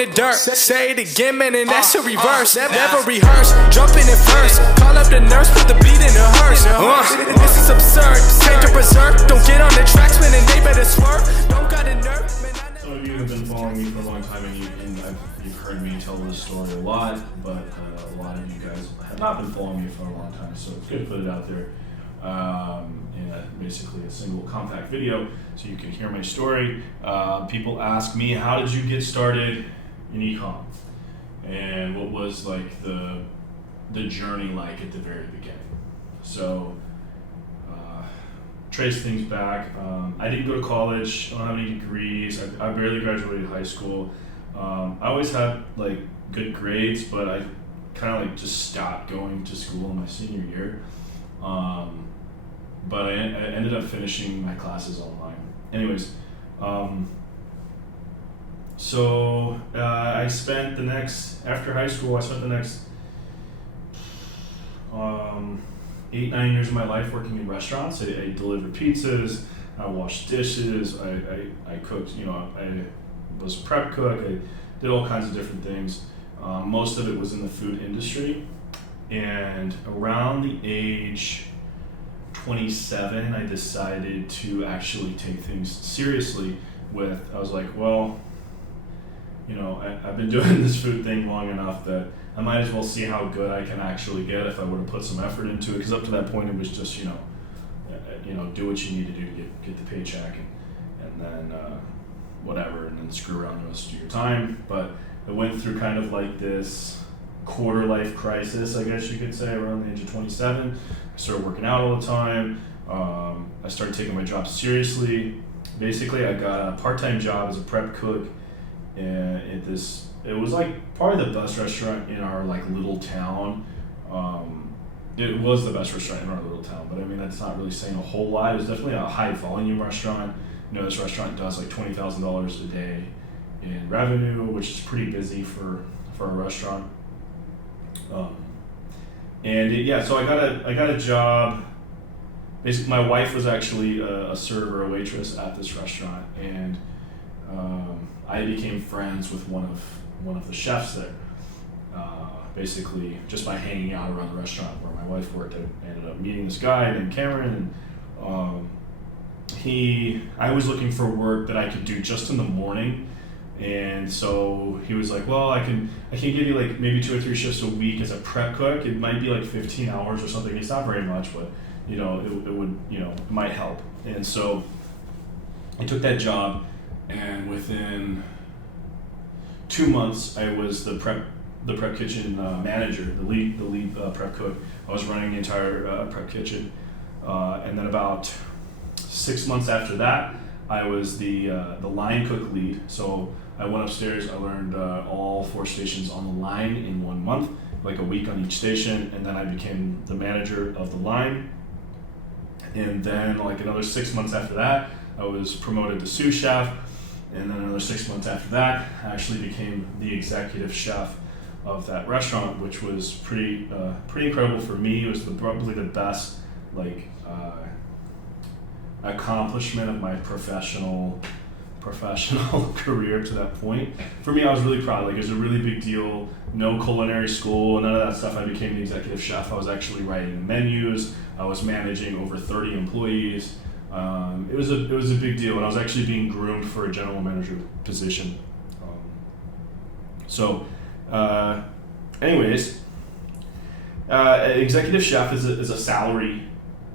in the dirt. Say it again, man, and that's a reverse. Never rehearse, jumping in first. Call up the nurse, put the beat in the hearse. This is absurd, change to berserk. Don't get on the tracks, man, and they better swerve. Don't got a nerve, man. Some of you have been following me for a long time, and you've heard me tell this story a lot, but a lot of you guys have not been following me for a long time, so it's good to put it out there in basically a single compact video so you can hear my story. People ask me, how did you get started in e-com? And what was like the journey like at the very beginning? So trace things back. I didn't go to college. I don't have any degrees. I barely graduated high school. I always had like good grades, but I kind of like just stopped going to school in my senior year. But I ended up finishing my classes online. Anyways, so I spent after high school, I spent the next 8-9 years of my life working in restaurants. I delivered pizzas, I washed dishes, I cooked, I was a prep cook, I did all kinds of different things. Most of it was in the food industry. And around the age 27, I decided to actually take things seriously I was like, well, I've been doing this food thing long enough that I might as well see how good I can actually get if I were to put some effort into it. Because up to that point, it was just, do what you need to do to get the paycheck and then whatever, and then screw around the rest of your time. But I went through kind of like this quarter life crisis, I guess you could say, around the age of 27. I started working out all the time. I started taking my job seriously. Basically, I got a part-time job as a prep cook it was like probably the best restaurant in our like little town. It was the best restaurant in our little town, but I mean, that's not really saying a whole lot. It was definitely a high volume restaurant. This restaurant does like $20,000 a day in revenue, which is pretty busy for a restaurant. So I got a job. Basically, my wife was actually a server, a waitress at this restaurant, and I became friends with one of the chefs there. Basically, just by hanging out around the restaurant where my wife worked, I ended up meeting this guy named Cameron, and I was looking for work that I could do just in the morning. And so he was like, well, I can give you like maybe 2 or 3 shifts a week as a prep cook. It might be like 15 hours or something. It's not very much, but it would, it might help. And so I took that job, and within 2 months I was the prep kitchen manager, the lead prep cook. I was running the entire prep kitchen. And then about 6 months after that, I was the line cook lead. So I went upstairs, I learned all 4 stations on the line in 1 month, like a week on each station, and then I became the manager of the line. And then like another 6 months after that, I was promoted to sous chef, and then another 6 months after that, I actually became the executive chef of that restaurant, which was pretty incredible for me. It was probably the best accomplishment of my professional career to that point. For me, I was really proud. Like, it was a really big deal. No culinary school, none of that stuff. I became the executive chef. I was actually writing menus. I was managing over 30 employees. It was a big deal, and I was actually being groomed for a general manager position. Executive chef is a salary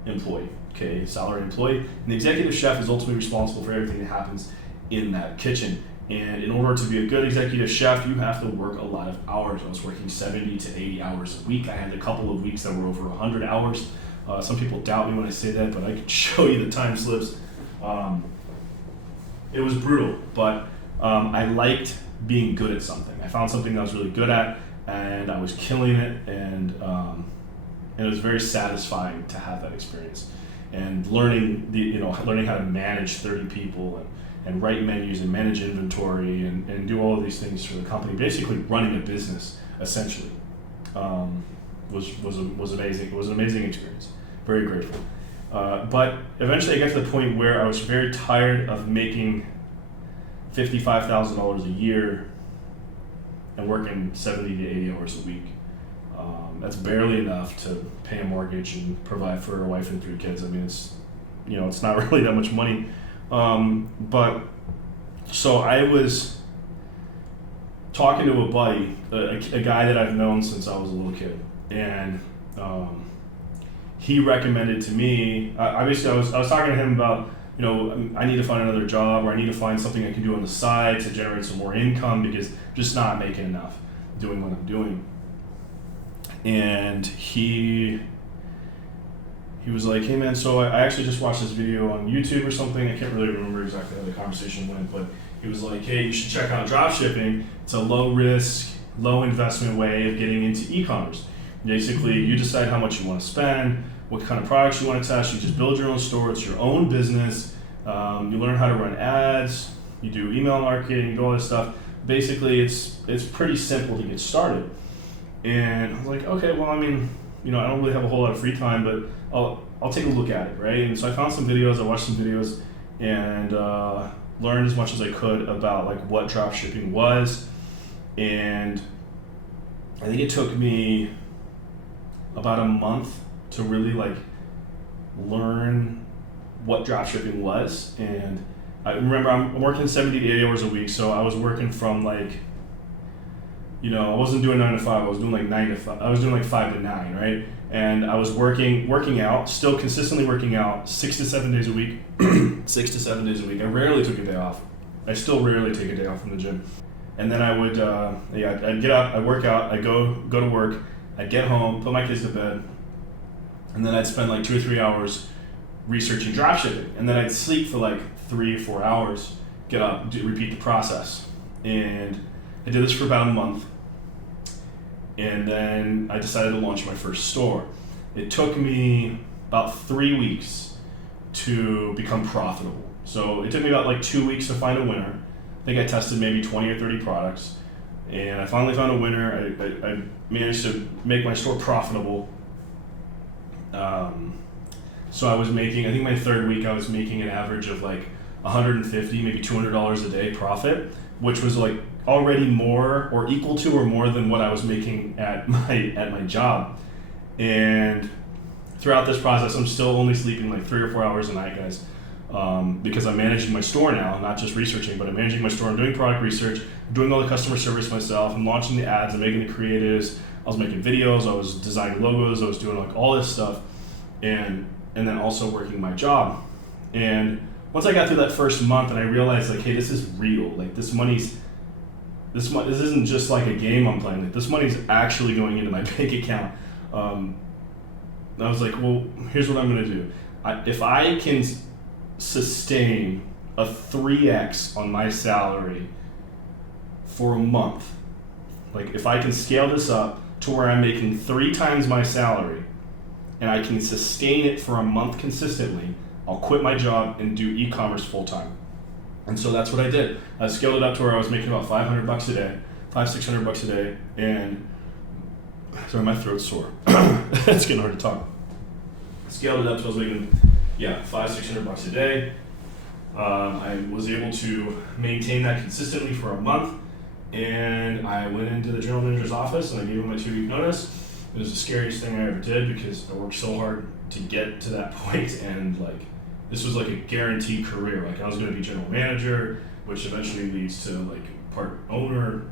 employee. Okay, salary employee, and the executive chef is ultimately responsible for everything that happens in that kitchen. And in order to be a good executive chef, you have to work a lot of hours. I was working 70 to 80 hours a week. I had a couple of weeks that were over 100 hours. Some people doubt me when I say that, but I could show you the time slips. It was brutal, but I liked being good at something. I found something that I was really good at, and I was killing it, and it was very satisfying to have that experience. And learning how to manage 30 people and write menus and manage inventory and do all of these things for the company, basically running a business essentially, was amazing. It was an amazing experience. Very grateful. But eventually I got to the point where I was very tired of making $55,000 a year and working 70 to 80 hours a week. That's barely enough to pay a mortgage and provide for a wife and 3 kids. I mean, it's not really that much money. But so I was talking to a buddy, a guy that I've known since I was a little kid, and he recommended to me. Obviously, I was talking to him about, I need to find another job, or I need to find something I can do on the side to generate some more income, because I'm just not making enough doing what I'm doing. And he was like, hey man, so I actually just watched this video on YouTube or something. I can't really remember exactly how the conversation went, but he was like, hey, you should check out dropshipping. It's a low risk, low investment way of getting into e-commerce. Basically, you decide how much you want to spend, what kind of products you want to test. You just build your own store. It's your own business. You learn how to run ads. You do email marketing, you do all this stuff. Basically, it's pretty simple to get started. And I was like, okay, well, I mean, I don't really have a whole lot of free time, but I'll take a look at it, right? And so I found some videos, I watched some videos, and learned as much as I could about like what dropshipping was. And I think it took me about a month to really like learn what dropshipping was. And I remember I'm working 70 to 80 hours a week, so I was working from like, I wasn't doing 9 to 5, I was doing like 9 to 5, I was doing like 5 to 9, right? And I was working out, still consistently working out 6 to 7 days a week. 6 to 7 days a week. I rarely took a day off. I still rarely take a day off from the gym. And then I would, I'd get up, I'd work out, I'd go to work, I'd get home, put my kids to bed, and then I'd spend like 2 or 3 hours researching dropshipping. And then I'd sleep for like 3 or 4 hours, get up, repeat the process. And I did this for about a month. And then I decided to launch my first store. It took me about 3 weeks to become profitable. So it took me about like 2 weeks to find a winner. I think I tested maybe 20 or 30 products, and I finally found a winner. I managed to make my store profitable. So I was making, I think my 3rd week, I was making an average of like $150, maybe $200 a day profit, which was like already more or equal to or more than what I was making at my job. And throughout this process, I'm still only sleeping like 3 or 4 hours a night, guys, because I'm managing my store now, not just researching, but I'm managing my store. I'm doing product research, I'm doing all the customer service myself, I'm launching the ads, I'm making the creatives, I was making videos, I was designing logos, I was doing like all this stuff, and then also working my job. And once I got through that first month and I realized like, hey, this is real, like this isn't just like a game I'm playing. Like, this money's actually going into my bank account. I was like, well, here's what I'm gonna do. If I can sustain a 3x on my salary for a month, like if I can scale this up to where I'm making 3 times my salary, and I can sustain it for a month consistently, I'll quit my job and do e-commerce full time. And so that's what I did. I scaled it up to where I was making about $500 a day, $600 a day, and sorry, my throat's sore. It's getting hard to talk. Scaled it up to I was making, $500-$600 a day. I was able to maintain that consistently for a month, and I went into the general manager's office and I gave him my 2-week notice. It was the scariest thing I ever did because I worked so hard to get to that point, and like this was like a guaranteed career. Like I was going to be general manager, which eventually leads to like part owner.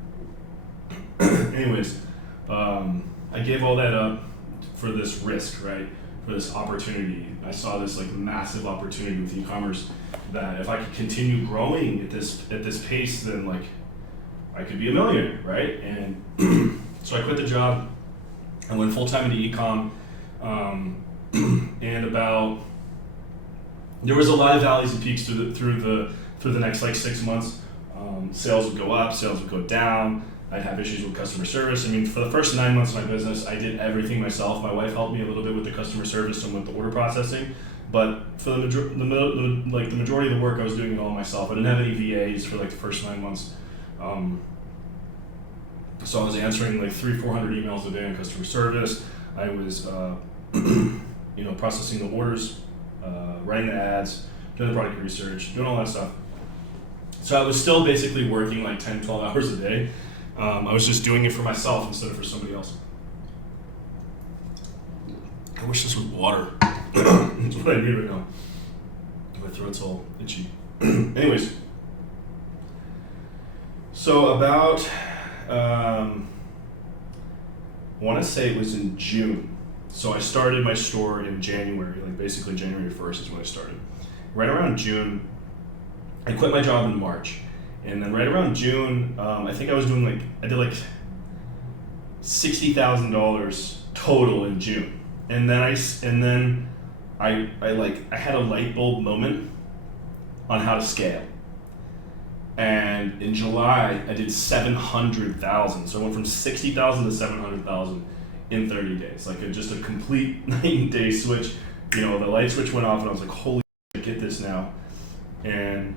Anyways, I gave all that up for this risk, right? For this opportunity. I saw this like massive opportunity with e-commerce that if I could continue growing at this pace, then like I could be a millionaire, right? And so I quit the job. I went full time into e-com, and there was a lot of valleys and peaks through the next like 6 months. Sales would go up, sales would go down. I'd have issues with customer service. I mean, for the first 9 months of my business, I did everything myself. My wife helped me a little bit with the customer service and with the order processing, but for the majority of the work, I was doing it all myself. I didn't have any VAs for like the first 9 months. So I was answering like 300-400 emails a day on customer service. I was, processing the orders, writing the ads, doing the product research, doing all that stuff. So I was still basically working like 10, 12 hours a day. I was just doing it for myself instead of for somebody else. I wish this was water. That's what I need right now. My throat's all itchy. Anyways, so about, I want to say it was in June. So I started my store in January, like basically January 1st is when I started. Right around June, I quit my job in March. And then right around June, I think I was doing I did like $60,000 total in June. And then I had a light bulb moment on how to scale. And in July, I did 700,000. So I went from 60,000 to 700,000 in 30 days. Like just a complete night and day switch. The light switch went off and I was like, holy shit, get this now. And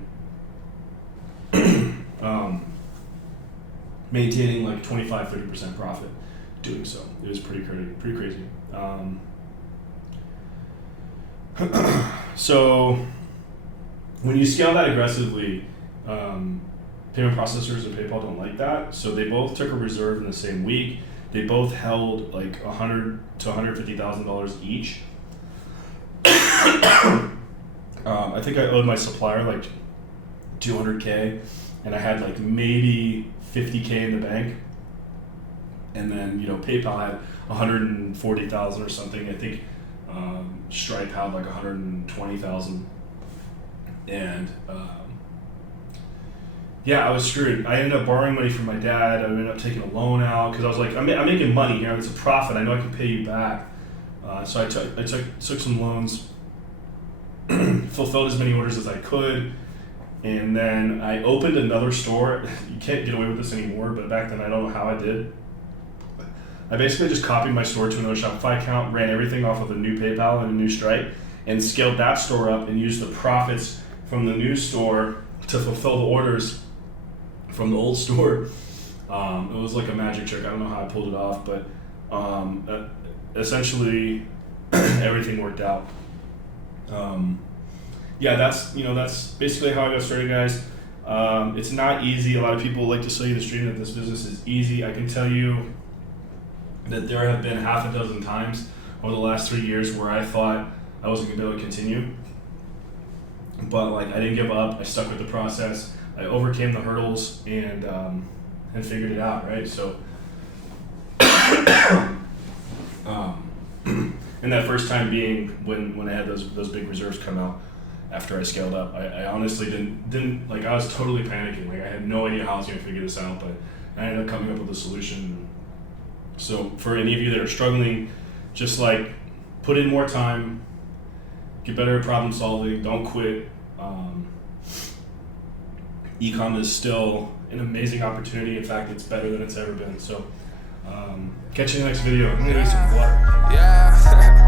maintaining like 25-30% profit doing so. It was pretty crazy. So when you scale that aggressively, payment processors and PayPal don't like that. So they both took a reserve in the same week. They both held like $100,000 to $150,000 each. I think I owed my supplier like $200K, and I had like maybe $50K in the bank. And then PayPal had $140,000 or something. I think Stripe had like $120,000. And I was screwed. I ended up borrowing money from my dad. I ended up taking a loan out because I was like, I'm making money here. It's a profit. I know I can pay you back. So I took some loans, fulfilled as many orders as I could, and then I opened another store. You can't get away with this anymore, but back then I don't know how I did. I basically just copied my store to another Shopify account, ran everything off of a new PayPal and a new Stripe, and scaled that store up and used the profits from the new store to fulfill the orders from the old store. It was like a magic trick. I don't know how I pulled it off, but essentially everything worked out. That's basically how I got started, guys. It's not easy. A lot of people like to sell you the dream that this business is easy. I can tell you that there have been half a dozen times over the last 3 years where I thought I wasn't going to be able to continue. But I didn't give up. I stuck with the process. I overcame the hurdles and figured it out, right? So, and that first time being when I had those big reserves come out after I scaled up, I honestly didn't I was totally panicking. I had no idea how I was going to figure this out, but I ended up coming up with a solution. So for any of you that are struggling, just put in more time, get better at problem solving, don't quit. E-com is still an amazing opportunity. In fact, it's better than it's ever been. So catch you in the next video. I'm gonna need some water. Yeah.